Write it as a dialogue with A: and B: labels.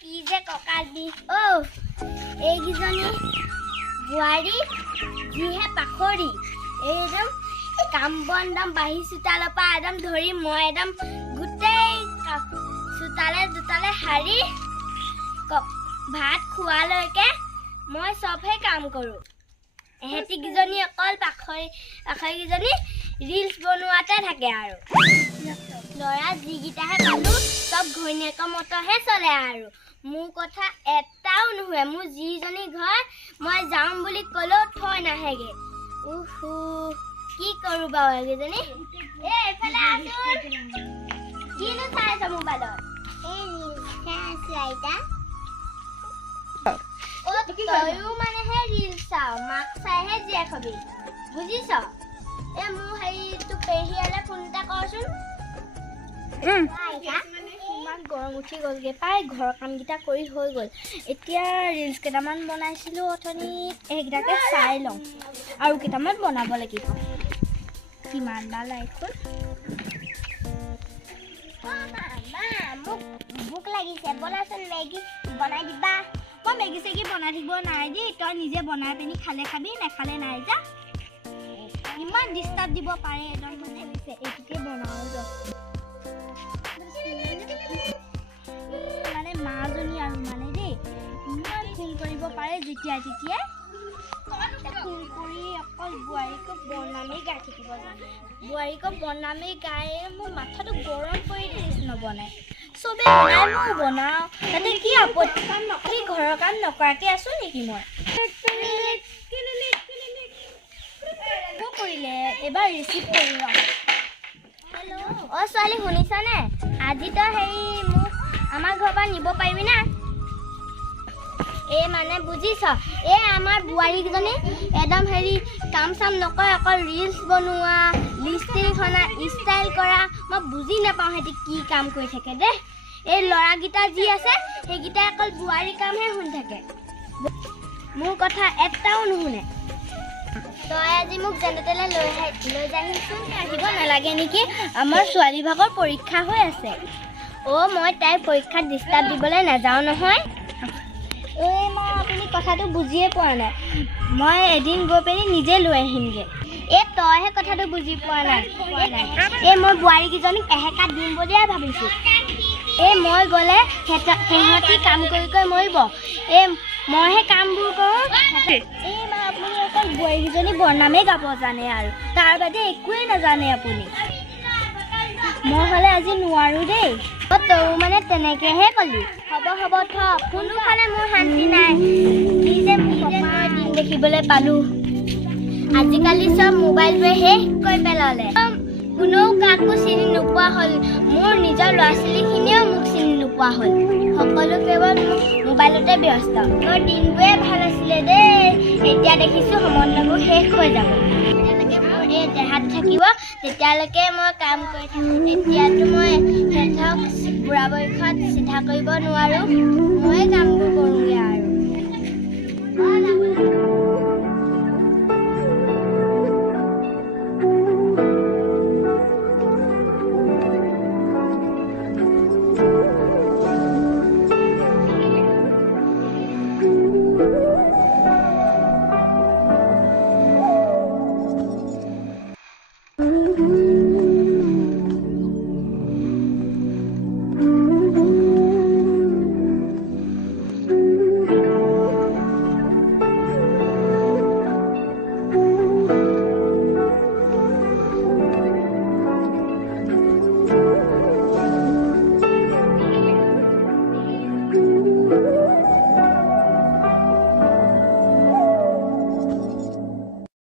A: কি যে কঁকাল বিষ অ এইকেইজনী বোৱাৰী যিহে পাখৰি এই একদম কাম বন একদম বাঢ়ি চোতালৰ পৰা একদম ধৰি মই একদম গোটেই চোতালে চোতালে সাৰি ভাত খোৱালৈকে মই চবহে কাম কৰোঁ এহেঁতিকেইজনী অকল পাখৰি পাখৰিকেইজনী ৰিলচ বনোৱাতে থাকে আৰু ল'ৰা যিকেইটাহে পালোঁ চব ঘৈণীয়েকৰ মতহে চলে আৰু। মোৰ কথা এটাও নুশুৱে মোৰ যিজনী ঘৰ মই যাওঁ বুলি ক'লেও থৈ নাহেগে। উহু কি কৰোঁ বাৰু এইকেইজনী এ এইফালে আছোন। কিনো চাই আছ মোবাইলত? এই ৰিলচহে আছো আইতা। অ' তয়ো মানেহে ৰিলচ চাওঁ মাক চাইহে জীয়াই খাবি বুজিছ? এ মোৰ হেৰি তোক পেহীয়ালে ফোন এটা কৰচোন। ইমান গৰম উঠি গ'লগে পাই ঘৰৰ কামকেইটা কৰি হৈ গ'ল। এতিয়া ৰিলচ কেইটামান বনাইছিলোঁ অথনি সেইকেইটাকে চাই লওঁ। আৰু কেইটামান বনাব লাগিব। কিমানটা লাইক হ'ল? মোক ভোক লাগিছে বনাচোন মেগী বনাই দিবা। মই মেগী চেগী বনাই থাকিব নাই দেই তই নিজে বনাই পিনি খালে খাবি নেখালে নাই যা। ইমান ডিষ্টাৰ্ব দিব পাৰে একদম মানে এইটোকে বনাওঁ মানে মাজনী আৰু মানে দেই ইমান ফোন কৰিব পাৰে যেতিয়াই তেতিয়াই ফোন কৰি অকল বোৱাৰীকক বনামেই গাই থাকিব জানে। বোৱাৰীকক বনামেই গাই মোৰ মাথাটো গৰম কৰি দিয়ে নিচিনা বনাই চবে বনাই ময়ো বনাওঁ। তাতে কি আপত্তি? কাম নকৰি ঘৰৰ কাম নকৰাকৈ আছোঁ নেকি মই? কৰিলে এবাৰ ৰিচিভ কৰি অ ছোৱালী শুনিছনে? আজি তই হেৰি মোক আমাৰ ঘৰৰ পৰা নিব পাৰিবি না? এই মানে বুজিছ? এই আমাৰ বোৱাৰীকেইজনী একদম হেৰি কাম চাম নকৰে অকল ৰিলচ বনোৱা লিপষ্টিক সনা ষ্টাইল কৰা মই বুজি নাপাওঁ সিহঁতি কি কাম কৰি থাকে দেই। এই ল'ৰাকেইটা যি আছে সেইকেইটা অকল বোৱাৰী কামহে শুনি থাকে। মোৰ কথা এটাও নুশুনে। তই আজি মোক যেনে তেনে লৈ লৈ যাহিচোন আহিব নালাগে নেকি? আমাৰ ছোৱালী ভাগৰ পৰীক্ষা হৈ আছে। অ' মই তাইৰ পৰীক্ষাত ডিষ্টাৰ্ব দিবলৈ নাযাওঁ নহয়। এই মই আপুনি কথাটো বুজিয়ে পোৱা নাই। মই এদিন গৈ পিনি নিজে লৈ আহিমগৈ। এই তইহে কথাটো বুজি পোৱা নাই। এই মই বোৱাৰীকেইজনীক এহেকাত দিম বুলিয়ে ভাবিছোঁ। এই মই গ'লে সিহঁত- কাম কৰি কৰি মৰিব। এই মইহে কামবোৰ কৰোঁ। এই অকল বোৱাৰীকেইজনী বৰনামেই গাব জানে আৰু। তাৰ বাদে একোৱেই নাজানে আপুনি। মই হ'লে আজি নোৱাৰোঁ দেই। তয়ো মানে তেনেকৈহে ক'লি। হ'ব হ'ব থ কোনোফালে মোৰ শান্তি নাই। নিজে দিন দেখিবলৈ পালোঁ। আজিকালি চব মোবাইলটোৱে শেষ কৰি পেলালে। কোনেও কাকো চিনি নোপোৱা হ'ল। মোৰ নিজৰ ল'ৰা ছোৱালীখিনিয়েও মোক চিনি নোপোৱা হ'ল। সকলো কেৱল মোক মোবাইলতে ব্যস্ত। মোৰ দিনবোৰে ভাল আছিলে দেই এতিয়া দেখিছোঁ সম্বন্ধবোৰ শেষ হৈ যাব। দেহাত থাকিব তেতিয়ালৈকে মই কাম কৰি থাকিম এতিয়াতো মই সিহঁতক বয়সত চিধা কৰিব নোৱাৰোঁ। ময়ে কামবোৰ কৰোঁগৈ আৰু।